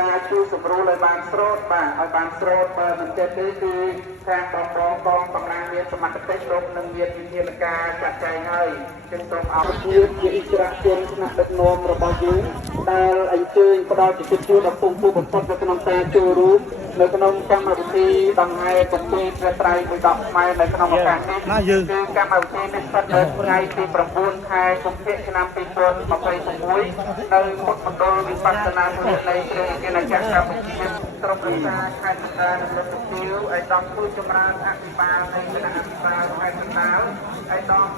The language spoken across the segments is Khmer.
ការជួយសម្រួលឲ្យបានស្រូតបាទឲ្យបានស្រូតបើមិនទេគឺខាងបងកម្លាំងមានសមត្ថកិច្ចគ្រប់នឹងមានវិធានការចាត់ចែងហើយจึងសូមអរគុណជាអិសរាជនថ្នាក់ដឹកនាំរបស់យើងដែលអញ្ជើញផ្ដល់ជាជួយដល់ពុំពុបំផុតនៅក្នុងការចូលរួមនៅក្នុងកម្មវិធីដង្ហែប្រពៃព្រះត្រៃមួយដកខ្មែរនៅក្នុងឱកាសនេះគឺកម្មវិធីនេះស្ថិតនៅថ្ងៃទី9 ខែកុម្ភៈឆ្នាំ2021នៅពុទ្ធមណ្ឌលវិបស្សនានៃព្រះរាជាណាចក្រកម្ពុជាក្រុមប្រឹក្សាខេត្តកណ្ដាលនិងលោកទាវឲ្យដល់ជួយចម្រើនអភិបាលនៃគណៈអភិបាលខេត្តកណ្ដាលឲ្យដល់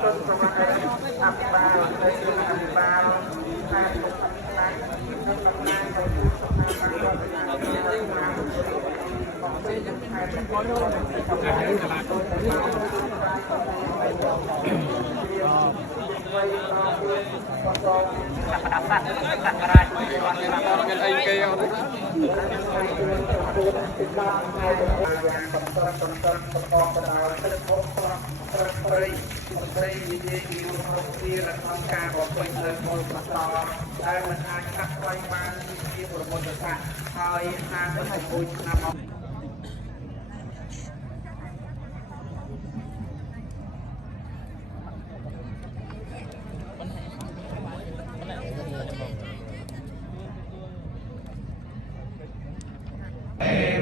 ជួយសម្រាប់អភិបាលនៃគណៈអភិបាលខេត្តកណ្ដាលនិងតំណាងឲ្យผู้សម្ដែងរបស់ប្រជាជនហើយហាងមួយឆ្នាំ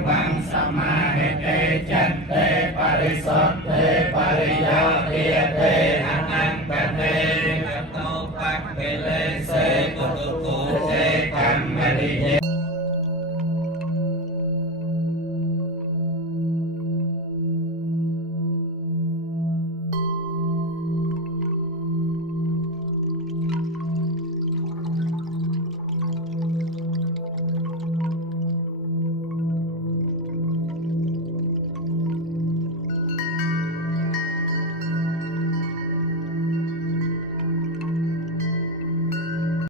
វੰសមាហិតេចន្ទេបរិសុទ្ធេបរិយោធាទេអ